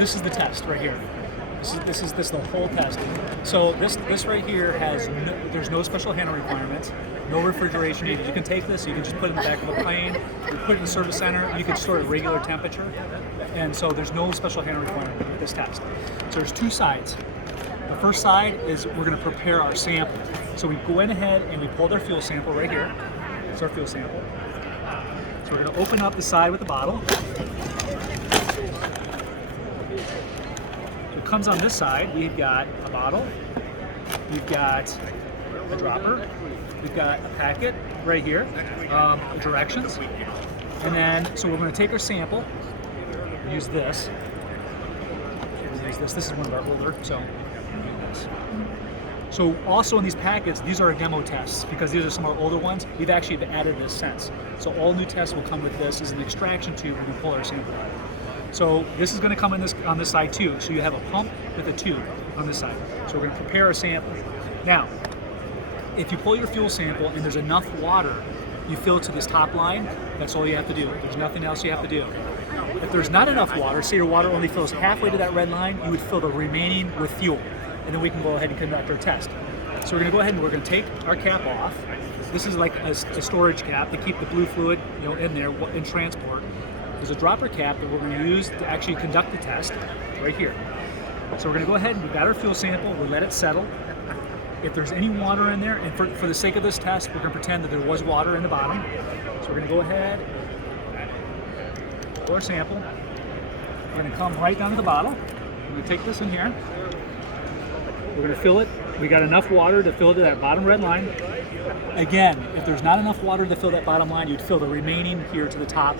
this is the test right here. This is the whole test. So this right here there's no special handling requirements, no refrigeration needed. You can take this, you can just put it in the back of a plane, you put it in the service center, you can store it at regular temperature, and so there's no special handling requirement with this test. So there's two sides. The first side is we're going to prepare our sample. So we go in ahead and we pulled our fuel sample right here. It's our fuel sample. So we're going to open up the side with the bottle. It comes on this side. We've got a bottle, we've got a dropper, we've got a packet right here, directions, and then so we're going to take our sample, use this. This is one of our older, so also in these packets, these are our demo tests because these are some of our older ones. We've actually added this since. So all new tests will come with this as an extraction tube when we pull our sample out. So this is going to come on this side too. So you have a pump with a tube on this side. So we're going to prepare a sample. Now, if you pull your fuel sample and there's enough water, you fill to this top line. That's all you have to do. There's nothing else you have to do. If there's not enough water, say your water only fills halfway to that red line, you would fill the remaining with fuel. And then we can go ahead and conduct our test. So we're going to go ahead and we're going to take our cap off. This is like a storage cap to keep the blue fluid, in there in transport. There's a dropper cap that we're going to use to actually conduct the test right here. So we're going to go ahead and we've got our fuel sample. We'll let it settle. If there's any water in there, and for the sake of this test, we're going to pretend that there was water in the bottom. So we're going to go ahead, pull our sample. We're going to come right down to the bottle. We're going to take this in here. We're going to fill it. We got enough water to fill to that bottom red line. Again, if there's not enough water to fill that bottom line, you'd fill the remaining here to the top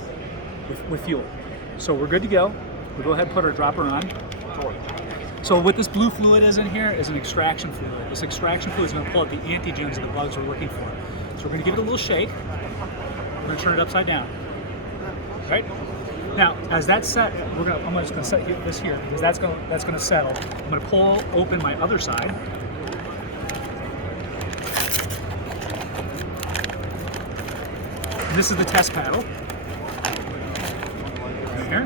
with fuel. So we're good to go. We'll go ahead and put our dropper on. So what this blue fluid is in here is an extraction fluid. This extraction fluid is going to pull out the antigens of the bugs we're looking for. So we're going to give it a little shake. We're going to turn it upside down. All right? Now, as that's set, I'm just going to set this here because that's going to settle. I'm going to pull open my other side. And this is the test paddle. Right here.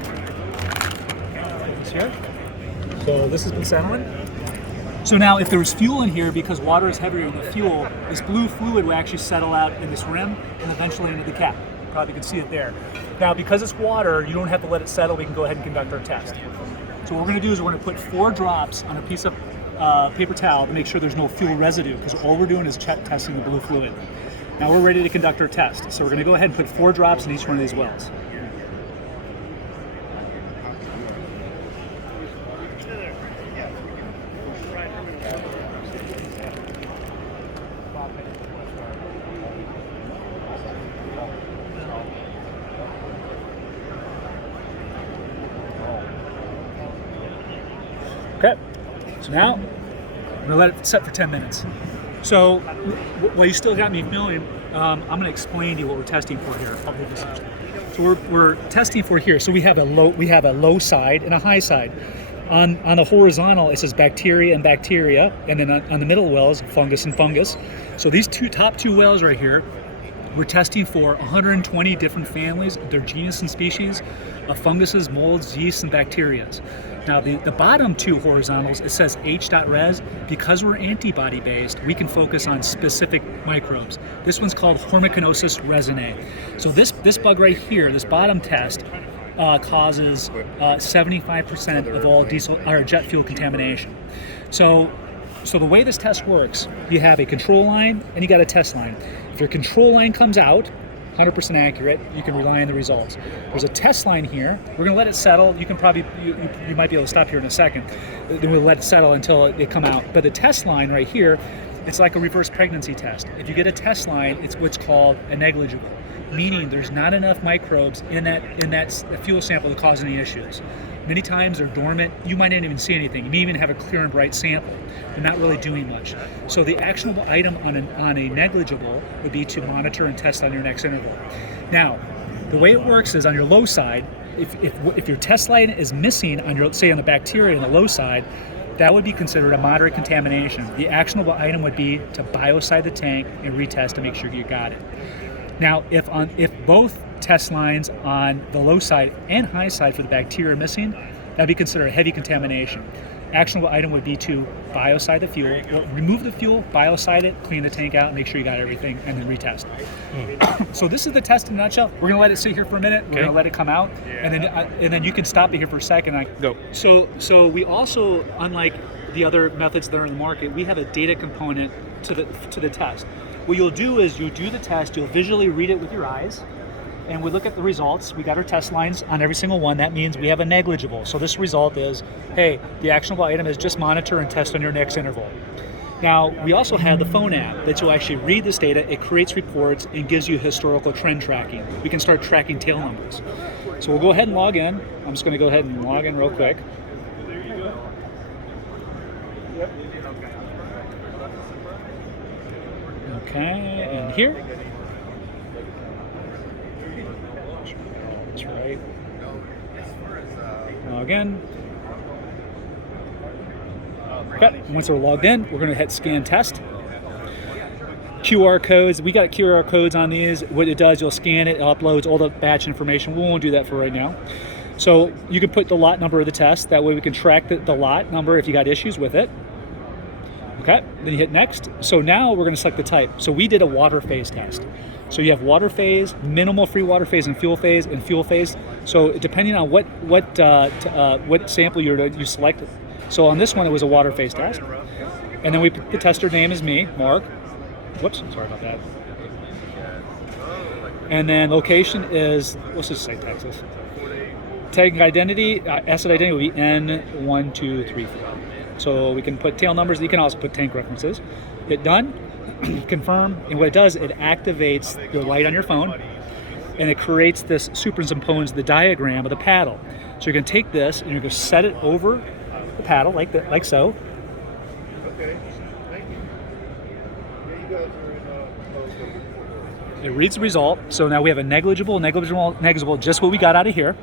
This here. So this has been settling. So now if there was fuel in here, because water is heavier than the fuel, this blue fluid will actually settle out in this rim and eventually into the cap. Probably can see it there. Now, because it's water, you don't have to let it settle. We can go ahead and conduct our test. So what we're going to do is we're going to put 4 drops on a piece of paper towel to make sure there's no fuel residue, because all we're doing is testing the blue fluid. Now we're ready to conduct our test. So we're going to go ahead and put 4 drops in each one of these wells. Okay, so now I'm going to let it set for 10 minutes. So while you still got me filming, I'm going to explain to you what we're testing for here. So we're testing for here. So we have a low side and a high side. On the horizontal, it says bacteria and bacteria, and then on the middle wells, fungus and fungus. So these top two wells right here, we're testing for 120 different families, their genus and species of funguses, molds, yeasts, and bacteria. Now the bottom 2 horizontals, it says H.res. Because we're antibody based, we can focus on specific microbes. This one's called Formicinosis resinae. So this bug right here, this bottom test, causes 75% of all diesel or jet fuel contamination. So the way this test works, you have a control line and you got a test line. If your control line comes out 100% accurate, you can rely on the results. There's a test line here. We're going to let it settle. You can probably, you might be able to stop here in a second. Then we'll let it settle until it come out. But the test line right here, it's like a reverse pregnancy test. If you get a test line, it's what's called a negligible, meaning there's not enough microbes in that fuel sample to cause any issues. Many times they're dormant. You might not even see anything. You may even have a clear and bright sample. They're not really doing much. So the actionable item on a negligible would be to monitor and test on your next interval. Now, the way it works is on your low side, if your test line is missing on your, say on the bacteria on the low side, that would be considered a moderate contamination. The actionable item would be to biocide the tank and retest to make sure you got it. Now, if both test lines on the low side and high side for the bacteria are missing, That'd be considered a heavy contamination. Actionable item would be to biocide the fuel, or remove the fuel, biocide it, clean the tank out, make sure you got everything, and then retest. So this is the test in a nutshell. We're gonna let it sit here for a minute. We're gonna let it come out, and then you can stop it here for a second. Go. So we also, unlike the other methods that are in the market, we have a data component to the test. What you'll do is you do the test, you'll visually read it with your eyes, and we look at the results. We got our test lines on every single one. That means we have a negligible. So this result is, hey, the actionable item is just monitor and test on your next interval. Now, we also have the phone app that will actually read this data. It creates reports and gives you historical trend tracking. We can start tracking tail numbers. So we'll go ahead and log in. I'm just gonna go ahead and log in real quick. Okay, and here. That's right. Log in. Okay, once we're logged in, we're going to hit scan test. QR codes, we got QR codes on these. What it does, you'll scan it, it uploads all the batch information. We won't do that for right now. So you can put the lot number of the test. That way we can track the lot number if you got issues with it. Okay, then you hit next. So now we're going to select the type. So we did a water phase test. So you have water phase, minimal free water phase, and fuel phase. So depending on what sample you selected. So on this one, it was a water phase test. And then the tester name is me, Mark. Whoops, sorry about that. And then location is, let's just say Texas. Tag identity, asset identity will be N1234. So we can put tail numbers. You can also put tank references. Hit done, confirm, and what it does, it activates your light on your phone, and it creates this, superimposes the diagram of the paddle. So you're going to take this and you're going to set it over the paddle like that, like so. Okay, thank you. Yeah, you guys are in. It reads the result. So now we have a negligible, just what we got out of here.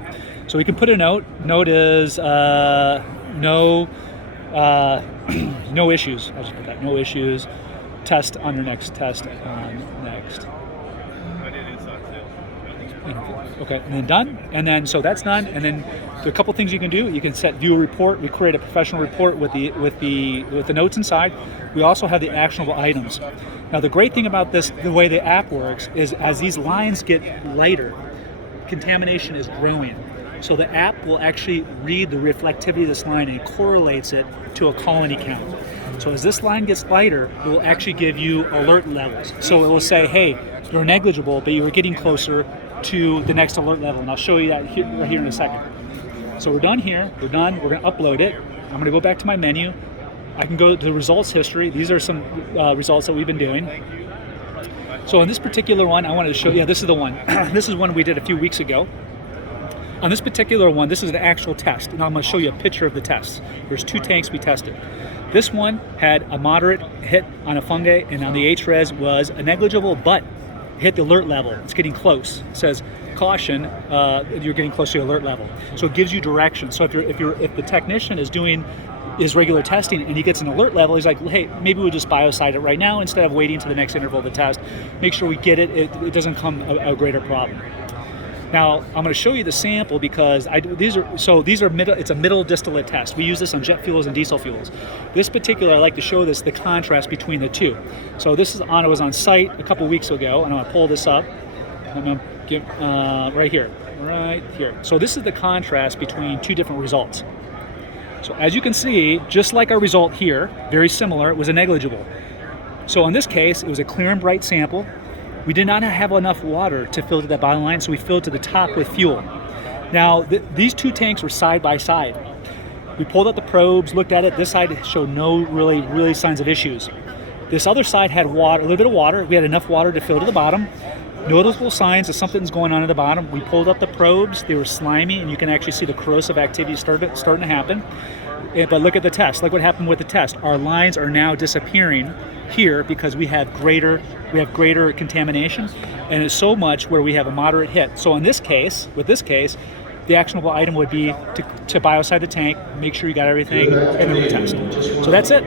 So we can put a note. Note is no issues. I'll just put that, no issues. Test on your next test on next. Okay, and then done. And then so that's done. And then there are a couple things you can do. You can set view a report. We create a professional report with the notes inside. We also have the actionable items. Now the great thing about this, the way the app works, is as these lines get lighter, contamination is growing. So the app will actually read the reflectivity of this line and correlates it to a colony count. So as this line gets lighter, it will actually give you alert levels. So it will say, hey, you're negligible, but you're getting closer to the next alert level. And I'll show you that right here in a second. So we're done here, we're done, we're gonna upload it. I'm gonna go back to my menu. I can go to the results history. These are some results that we've been doing. So in this particular one, I wanted to show you, this is the one. This is one we did a few weeks ago. On this particular one, this is an actual test, and I'm going to show you a picture of the test. There's 2 tanks we tested. This one had a moderate hit on a fungi, and on the HRES was a negligible, but hit the alert level. It's getting close. It says, caution, you're getting close to the alert level. So it gives you direction. So if the technician is doing his regular testing and he gets an alert level, he's like, hey, maybe we'll just biocide it right now instead of waiting to the next interval of the test. Make sure we get it. It doesn't become a greater problem. Now, I'm going to show you the sample because it's a middle distillate test. We use this on jet fuels and diesel fuels. This particular, I like to show this, the contrast between the two. So this is I was on site a couple weeks ago, and I'm going to pull this up. I'm going to get right here. So this is the contrast between 2 different results. So as you can see, just like our result here, very similar, it was a negligible. So in this case, it was a clear and bright sample. We did not have enough water to fill to that bottom line, so we filled to the top with fuel. Now, these 2 tanks were side by side. We pulled out the probes, looked at it. This side showed no really signs of issues. This other side had water, a little bit of water. We had enough water to fill to the bottom. Noticeable signs of something's going on at the bottom. We pulled up the probes. They were slimy, and you can actually see the corrosive activity starting to happen. But look at the test. Look what happened with the test. Our lines are now disappearing here because we have greater contamination, and it's so much where we have a moderate hit. So in this case, the actionable item would be to biocide the tank, make sure you got everything, and then retest. So that's it.